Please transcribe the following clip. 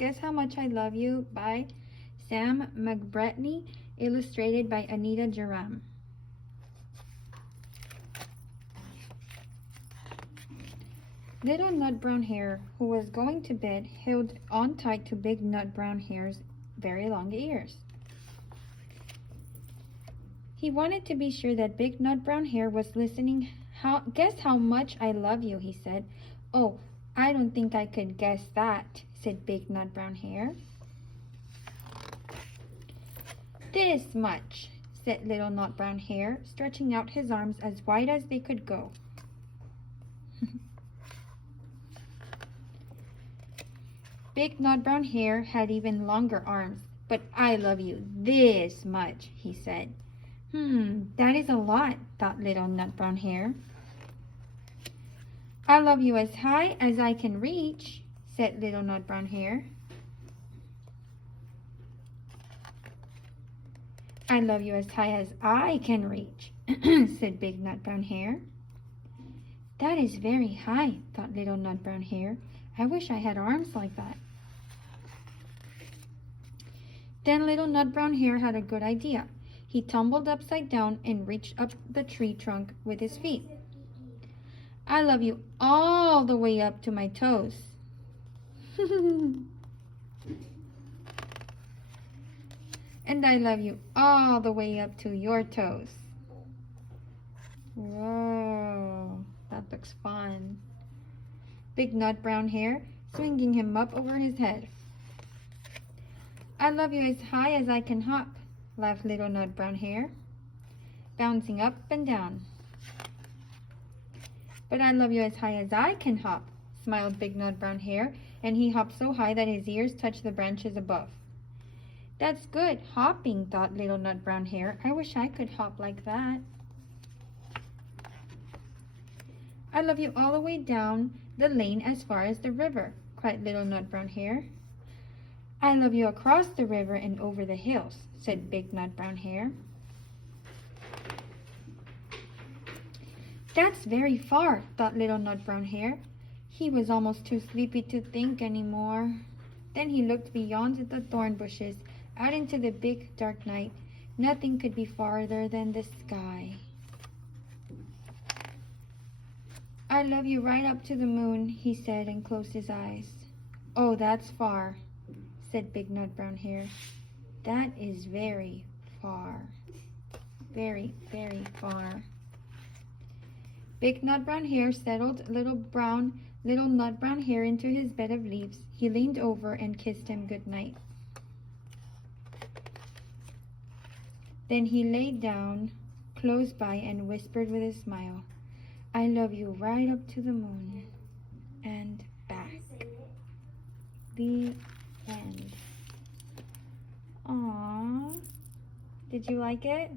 Guess How Much I Love You by Sam McBratney, illustrated by Anita Jerram. Little Nut Brown Hare, who was going to bed, held on tight to Big Nut Brown Hare's very long ears. He wanted to be sure that Big Nut Brown Hare was listening. Guess how much I love you, he said. Oh, I don't think I could guess that, said Big Nut Brown Hare. This much, said Little Nut Brown Hare, stretching out his arms as wide as they could go. Big Nut Brown Hare had even longer arms. But I love you this much, he said. That is a lot, thought Little Nut Brown Hare. I love you as high as I can reach, said Little Nut Brown Hare. I love you as high as I can reach, said Big Nut Brown Hare. That is very high, thought Little Nut Brown Hare. I wish I had arms like that. Then Little Nut Brown Hare had a good idea. He tumbled upside down and reached up the tree trunk with his feet. I love you all the way up to my toes. And I love you all the way up to your toes. Whoa, that looks fun. Big Nut Brown Hare, swinging him up over his head. I love you as high as I can hop, laughed Little Nut Brown Hare, bouncing up and down. But I love you as high as I can hop, smiled Big Nut Brown Hare, and he hopped so high that his ears touched the branches above. That's good hopping, thought Little Nut Brown Hare. I wish I could hop like that. I love you all the way down the lane as far as the river, cried Little Nut Brown Hare. I love you across the river and over the hills, said Big Nut Brown Hare. That's very far, thought Little Nut Brown Hare. He was almost too sleepy to think anymore. Then he looked beyond the thorn bushes, out into the big dark night. Nothing could be farther than the sky. I love you right up to the moon, he said, and closed his eyes. Oh, that's far, said Big Nut Brown Hare. That is very far. Very, very far. Big Nut Brown Hare settled Little Nut Brown Hare into his bed of leaves. He leaned over and kissed him good night. Then he lay down close by and whispered with a smile, I love you right up to the moon and back. The end. Aww. Did you like it?